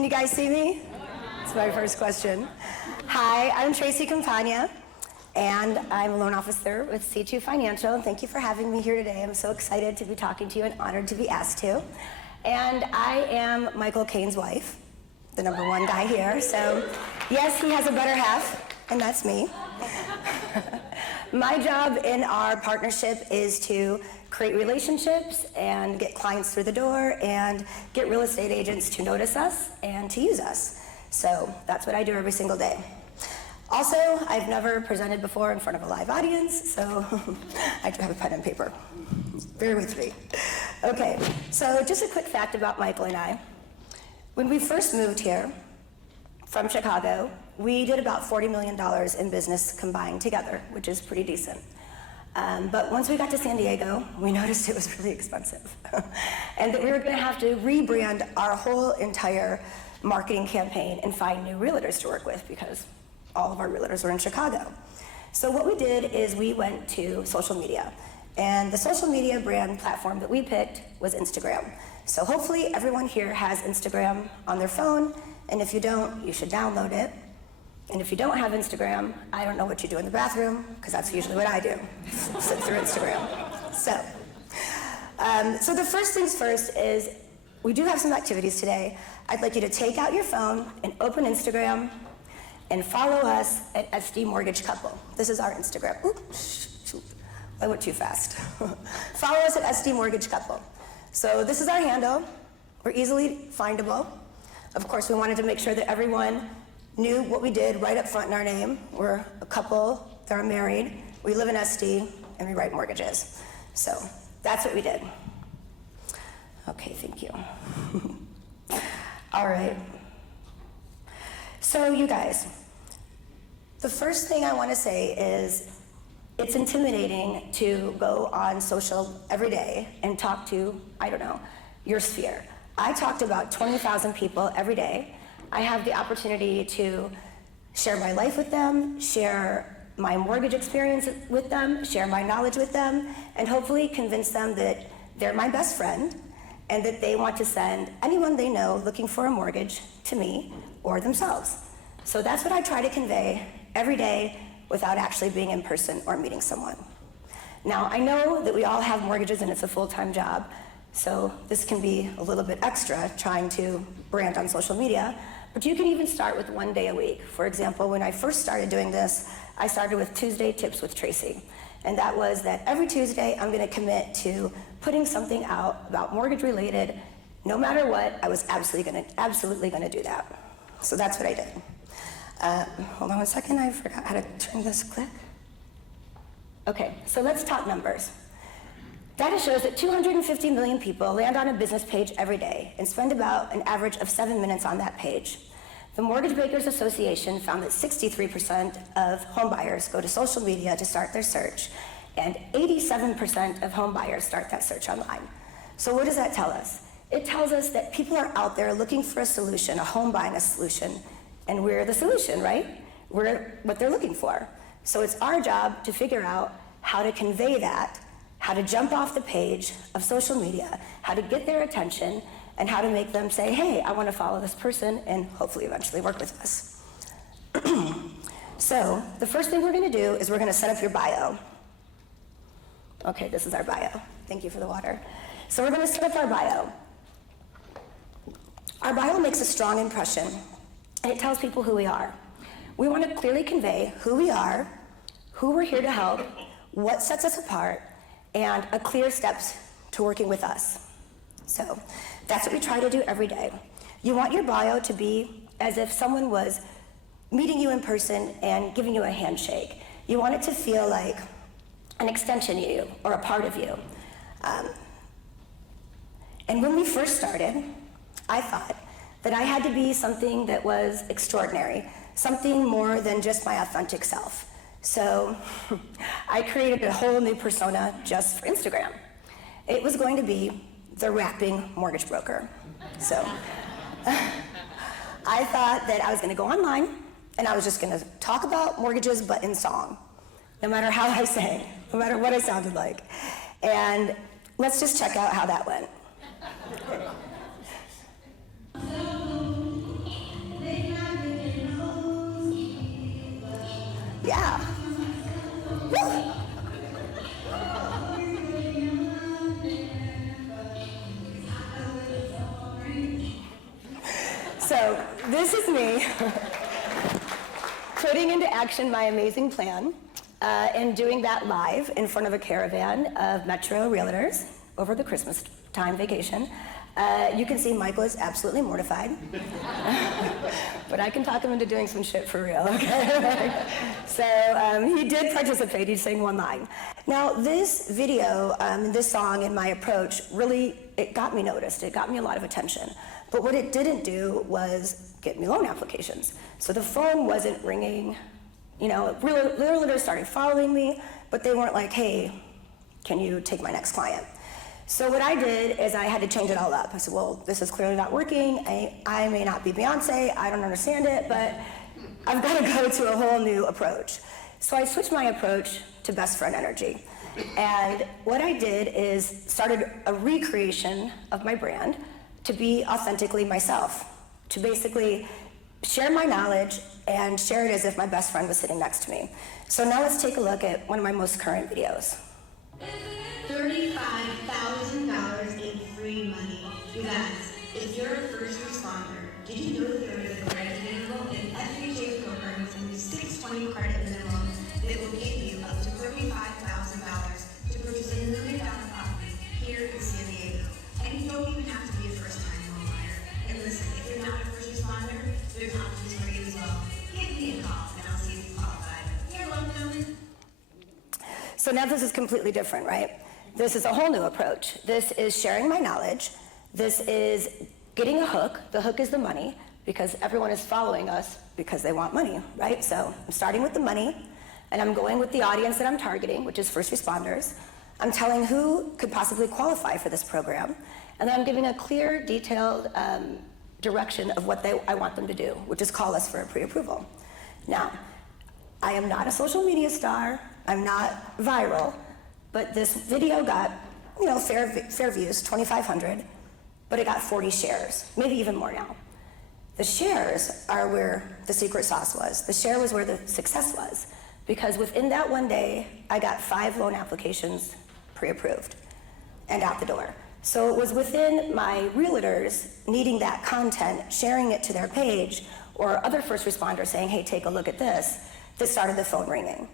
Can you guys see me? That's my first question. Hi, I'm Tracy Campagna, and I'm a loan officer with C2 Financial, and thank you for having me here today. I'm so excited to be talking to you and honored to be asked to. And I am Michael Caine's wife, the number one guy here. So yes, he has a better half, and that's me. My job in our partnership is to create relationships and get clients through the door and get real estate agents to notice us and to use us. So that's what I do every single day. Also, I've never presented before in front of a live audience, so I do have a pen and paper. Bear with me. Okay, so just a quick fact about Michael and I. When we first moved here from Chicago, we did about $40 million in business combined together, which is pretty decent. But once we got to San Diego, we noticed it was really expensive. And that we were gonna have to rebrand our whole entire marketing campaign and find new realtors to work with because all of our realtors were in Chicago. So what we did is we went to social media. And the social media brand platform that we picked was Instagram. So hopefully everyone here has Instagram on their phone, and if you don't, you should download it. And if you don't have Instagram, I don't know what you do in the bathroom, because that's usually what I do, sit through Instagram. So the first things first is, we do have some activities today. I'd like you to take out your phone and open Instagram and follow us at SD Mortgage Couple. This is our Instagram. Oops, shoot, I went too fast. Follow us at SD Mortgage Couple. So this is our handle. We're easily findable. Of course, we wanted to make sure that everyone knew what we did right up front in our name. We're a couple that are married. We live in SD, and we write mortgages. So that's what we did. Okay, thank you. All right. So you guys, the first thing I want to say is it's intimidating to go on social every day and talk to, I don't know, your sphere. I talk to about 20,000 people every day. I have the opportunity to share my life with them, share my mortgage experience with them, share my knowledge with them, and hopefully convince them that they're my best friend and that they want to send anyone they know looking for a mortgage to me or themselves. So that's what I try to convey every day without actually being in person or meeting someone. Now, I know that we all have mortgages and it's a full-time job, so this can be a little bit extra trying to brand on social media, but you can even start with one day a week. For example, when I first started doing this, I started with Tuesday Tips with Tracy. And that was that every Tuesday, I'm gonna commit to putting something out about mortgage related. No matter what, I was absolutely gonna do that. So that's what I did. Hold on one second, I forgot how to turn this click. Okay, so let's talk numbers. Data shows that 250 million people land on a business page every day and spend about an average of 7 minutes on that page. The Mortgage Bankers Association found that 63% of home buyers go to social media to start their search, and 87% of home buyers start that search online. So what does that tell us? It tells us that people are out there looking for a solution, a home buying a solution, and we're the solution, right? We're what they're looking for. So it's our job to figure out how to convey that, how to jump off the page of social media, how to get their attention, and how to make them say, hey, I want to follow this person, and hopefully eventually work with us. So the first thing we're going to do is we're going to set up your bio. Okay, this is our bio. Thank you for the water. So we're going to set up our bio. Our bio makes a strong impression, and it tells people who we are. We want to clearly convey who we are, who we're here to help, what sets us apart, and a clear steps to working with us. So that's what we try to do every day. You want your bio to be as if someone was meeting you in person and giving you a handshake. You want it to feel like an extension of you or a part of you. And when we first started, I thought that I had to be something that was extraordinary, something more than just my authentic self. So I created a whole new persona just for Instagram. It was going to be the rapping mortgage broker. So I thought that I was going to go online and I was just going to talk about mortgages but in song, no matter how I sang, no matter what I sounded like. And let's just check out how that went. Yeah. Woo. So this is me putting into action my amazing plan and doing that live in front of a caravan of Metro realtors over the Christmas time vacation. You can see Michael is absolutely mortified, but I can talk him into doing some shit for real, okay? So he did participate, he sang one line. Now this video, this song and my approach really, it got me noticed, it got me a lot of attention. But what it didn't do was get me loan applications. So the phone wasn't ringing, you know, realtors started following me, but they weren't like, hey, can you take my next client? So what I did is I had to change it all up. I said, well, this is clearly not working. I may not be Beyonce, I don't understand it, but I've got to go to a whole new approach. So I switched my approach to best friend energy. And what I did is started a recreation of my brand to be authentically myself, to basically share my knowledge and share it as if my best friend was sitting next to me. So now let's take a look at one of my most current videos. $35,000 in free money. You guys, if you're a first responder, did you know that there is a credit minimum in FHA program with a 620 credit minimum that will give you up to $35,000 to purchase a $1 million property here in San Diego? And you don't even have to be a first-time home buyer. And listen, if you're not a first responder, there's options for you as well. Give me a call and I'll see if you qualify. You're welcome. So now this is completely different, right? This is a whole new approach. This is sharing my knowledge. This is getting a hook. The hook is the money, because everyone is following us because they want money, right? So I'm starting with the money, and I'm going with the audience that I'm targeting, which is first responders. I'm telling who could possibly qualify for this program, and then I'm giving a clear, detailed direction of what I want them to do, which is call us for a pre-approval. Now, I am not a social media star. I'm not viral. But this video got, you know, fair views, 2,500, but it got 40 shares, maybe even more now. The shares are where the secret sauce was. The share was where the success was, because within that one day, I got 5 loan applications pre-approved and out the door. So it was within my realtors needing that content, sharing it to their page, or other first responders saying, hey, take a look at this, that started the phone ringing.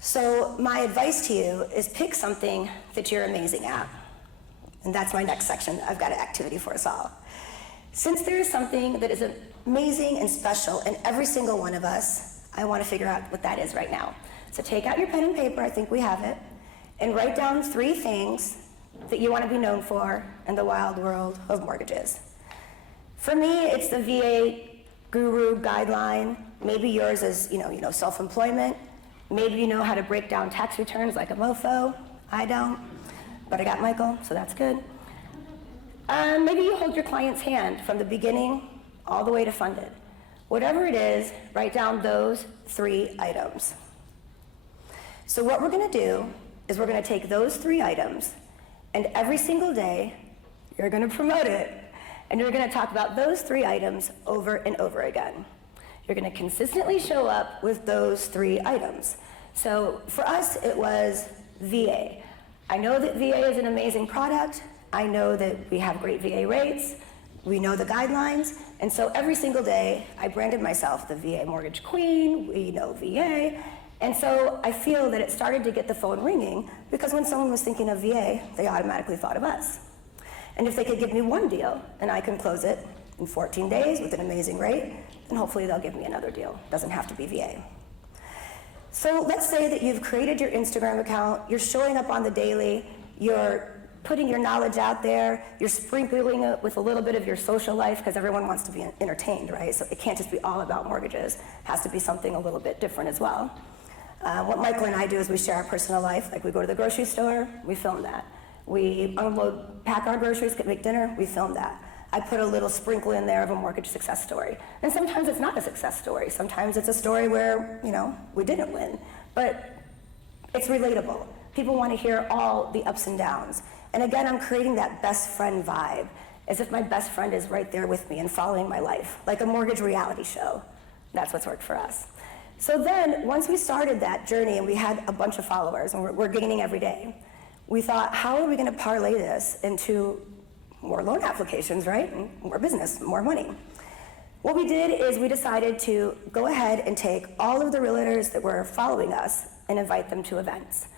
So my advice to you is pick something that you're amazing at. And that's my next section. I've got an activity for us all. Since there is something that is amazing and special in every single one of us, I want to figure out what that is right now. So take out your pen and paper, I think we have it, and write down 3 things that you want to be known for in the wild world of mortgages. For me, it's the VA guru guideline. Maybe yours is, you know, self-employment. Maybe you know how to break down tax returns like a mofo. I don't, but I got Michael, so that's good. Maybe you hold your client's hand from the beginning all the way to funded. Whatever it is, write down those 3 items. So what we're gonna do is we're gonna take those 3 items, and every single day, you're gonna promote it, and you're gonna talk about those 3 items over and over again. You're gonna consistently show up with those 3 items. So for us, it was VA. I know that VA is an amazing product. I know that we have great VA rates. We know the guidelines. And so every single day, I branded myself the VA mortgage queen. We know VA. And so I feel that it started to get the phone ringing, because when someone was thinking of VA, they automatically thought of us. And if they could give me one deal and I can close it in 14 days with an amazing rate, then hopefully they'll give me another deal. Doesn't have to be VA. So let's say that you've created your Instagram account, you're showing up on the daily, you're putting your knowledge out there, you're sprinkling it with a little bit of your social life, because everyone wants to be entertained, right? So it can't just be all about mortgages. It has to be something a little bit different as well. What Michael and I do is we share our personal life. Like, we go to the grocery store, we film that. We pack our groceries, make dinner, we film that. I put a little sprinkle in there of a mortgage success story. And sometimes it's not a success story. Sometimes it's a story where, we didn't win. But it's relatable. People want to hear all the ups and downs. And again, I'm creating that best friend vibe, as if my best friend is right there with me and following my life, like a mortgage reality show. That's what's worked for us. So then, once we started that journey and we had a bunch of followers, and we're gaining every day, we thought, how are we going to parlay this into more loan applications, right? And more business, more money. What we did is we decided to go ahead and take all of the realtors that were following us and invite them to events.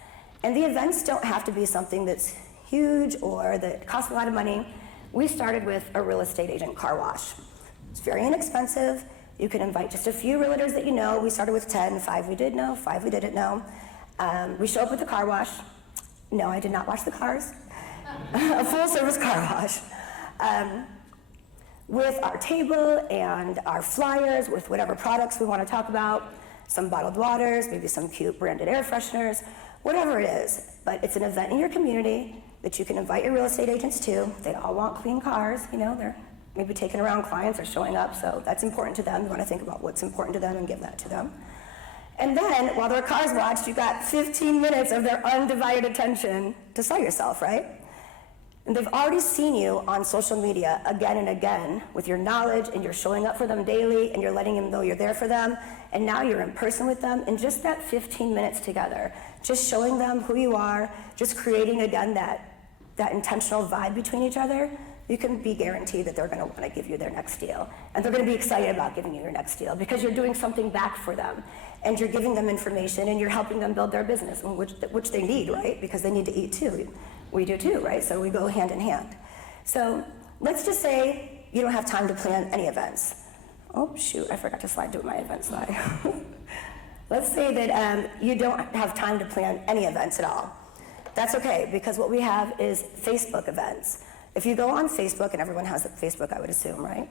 And the events don't have to be something that's huge or that costs a lot of money. We started with a real estate agent car wash. It's very inexpensive. You can invite just a few realtors that you know. We started with 10, 5 we did know, 5 we didn't know. We show up at the car wash. No, I did not wash the cars. A full service car wash. With our table and our flyers, with whatever products we want to talk about, some bottled waters, maybe some cute branded air fresheners, whatever it is. But it's an event in your community that you can invite your real estate agents to. They all want clean cars, you know, they're maybe taking around clients or showing up, so that's important to them. You want to think about what's important to them and give that to them. And then, while their car's watched, you got 15 minutes of their undivided attention to sell yourself, right? And they've already seen you on social media again and again with your knowledge, and you're showing up for them daily, and you're letting them know you're there for them, and now you're in person with them, and just that 15 minutes together, just showing them who you are, just creating again that intentional vibe between each other, you can be guaranteed that they're going to want to give you their next deal. And they're going to be excited about giving you your next deal because you're doing something back for them. And you're giving them information and you're helping them build their business, which they need, right? Because they need to eat too. We do too, right? So we go hand in hand. So let's just say you don't have time to plan any events. Oh, shoot, I forgot to slide to my event slide. Let's say that you don't have time to plan any events at all. That's okay, because what we have is Facebook events. If you go on Facebook, and everyone has Facebook, I would assume, right?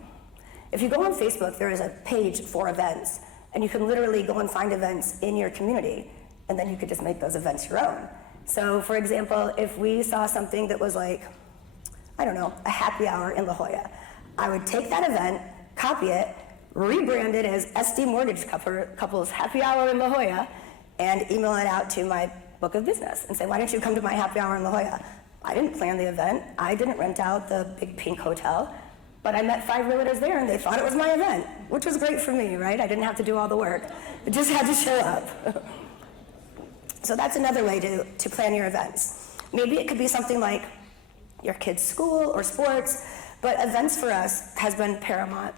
If you go on Facebook, there is a page for events, and you can literally go and find events in your community, and then you could just make those events your own. So, for example, if we saw something that was like, I don't know, a happy hour in La Jolla, I would take that event, copy it, rebrand it as SD Mortgage Couples Happy Hour in La Jolla, and email it out to my book of business and say, why don't you come to my happy hour in La Jolla? I didn't plan the event. I didn't rent out the big pink hotel, but I met 5 realtors there and they thought it was my event, which was great for me, right? I didn't have to do all the work. I just had to show up. So that's another way to plan your events. Maybe it could be something like your kid's school or sports, but events for us has been paramount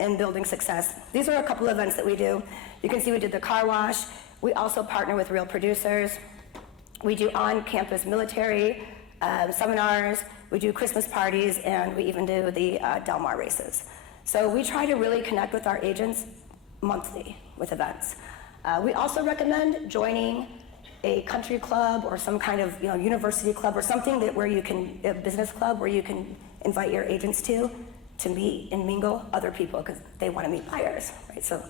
in building success. These are a couple of events that we do. You can see we did the car wash. We also partner with real producers. We do on-campus military seminars, we do Christmas parties, and we even do the Del Mar races. So we try to really connect with our agents monthly with events. We also recommend joining a country club or some kind of university club or something where you can, a business club where you can invite your agents to meet and mingle other people because they want to meet buyers, right? So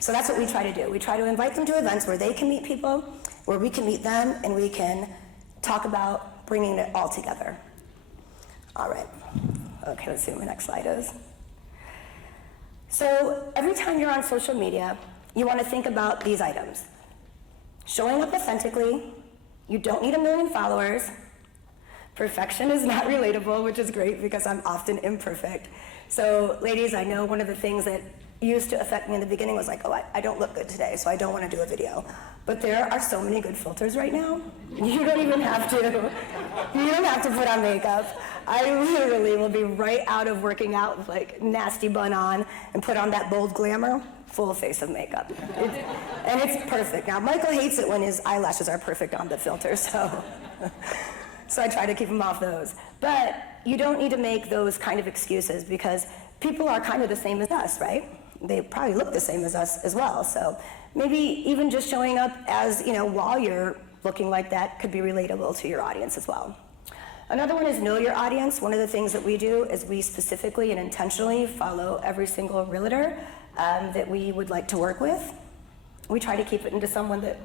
that's what we try to do. We try to invite them to events where they can meet people, where we can meet them, and we can talk about bringing it all together. All right. Okay, let's see what my next slide is. So every time you're on social media, you want to think about these items. Showing up authentically, you don't need 1 million followers. Perfection is not relatable, which is great because I'm often imperfect. So ladies, I know one of the things that used to affect me in the beginning was like, oh, I don't look good today, so I don't want to do a video. But there are so many good filters right now. You don't even have to put on makeup. I literally will be right out of working out with like nasty bun on and put on that bold glamour, full face of makeup. And it's perfect. Now, Michael hates it when his eyelashes are perfect on the filter, so I try to keep him off those. But you don't need to make those kind of excuses because people are kind of the same as us, right? They probably look the same as us as well. So maybe even just showing up as, while you're looking like that could be relatable to your audience as well. Another one is know your audience. One of the things that we do is we specifically and intentionally follow every single realtor that we would like to work with. We try to keep it into someone that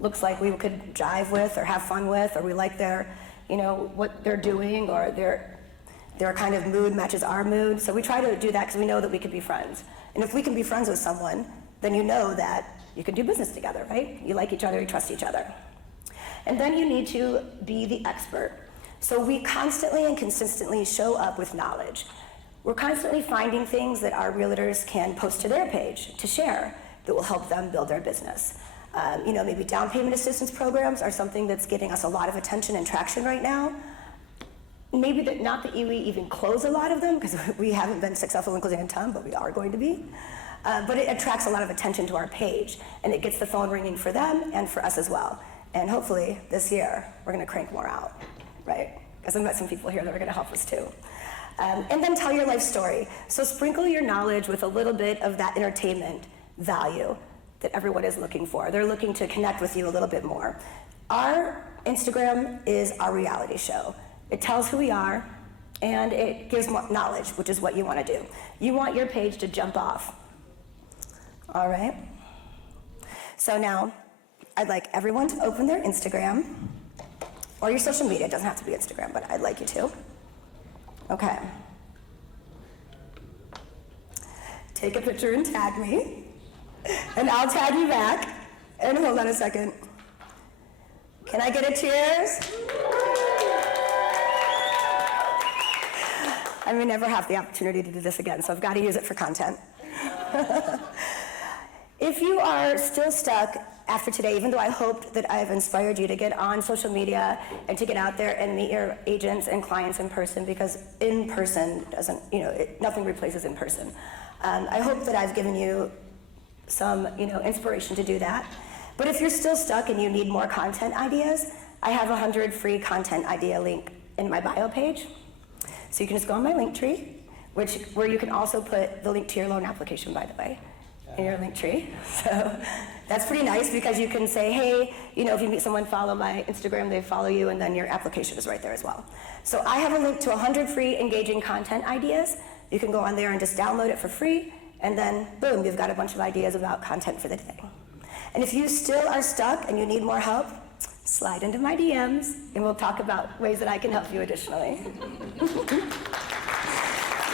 looks like we could jive with or have fun with, or we like their, what they're doing, or their kind of mood matches our mood. So we try to do that because we know that we could be friends. And if we can be friends with someone, then you know that you can do business together, right? You like each other, you trust each other. And then you need to be the expert. So we constantly and consistently show up with knowledge. We're constantly finding things that our realtors can post to their page to share. that will help them build their business. Maybe down payment assistance programs are something that's getting us a lot of attention and traction right now. Maybe not that we even close a lot of them, because we haven't been successful in closing a ton, but we are going to be. But it attracts a lot of attention to our page, and it gets the phone ringing for them and for us as well. And hopefully this year, we're gonna crank more out, right? Because I've met some people here that are gonna help us too. And then tell your life story. So sprinkle your knowledge with a little bit of that entertainment value that everyone is looking for. They're looking to connect with you a little bit more. Our Instagram is our reality show. It tells who we are, and it gives more knowledge, which is what you want to do. You want your page to jump off. All right? So now, I'd like everyone to open their Instagram, or your social media. It doesn't have to be Instagram, but I'd like you to. Okay. Take a picture and tag me, and I'll tag you back. And hold on a second. Can I get a cheers? I may never have the opportunity to do this again, so I've got to use it for content. If you are still stuck after today, even though I hoped that I've inspired you to get on social media and to get out there and meet your agents and clients in person, because in person doesn't, nothing replaces in person. I hope that I've given you some, inspiration to do that. But if you're still stuck and you need more content ideas, I have 100 free content idea link in my bio page. So you can just go on my link tree, where you can also put the link to your loan application, by the way, in your link tree. So that's pretty nice, because you can say, hey, if you meet someone, follow my Instagram, they follow you, and then your application is right there as well. So I have a link to 100 free engaging content ideas. You can go on there and just download it for free, and then boom, you've got a bunch of ideas about content for the day. And if you still are stuck and you need more help, slide into my DMs, and we'll talk about ways that I can help you additionally.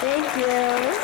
Thank you.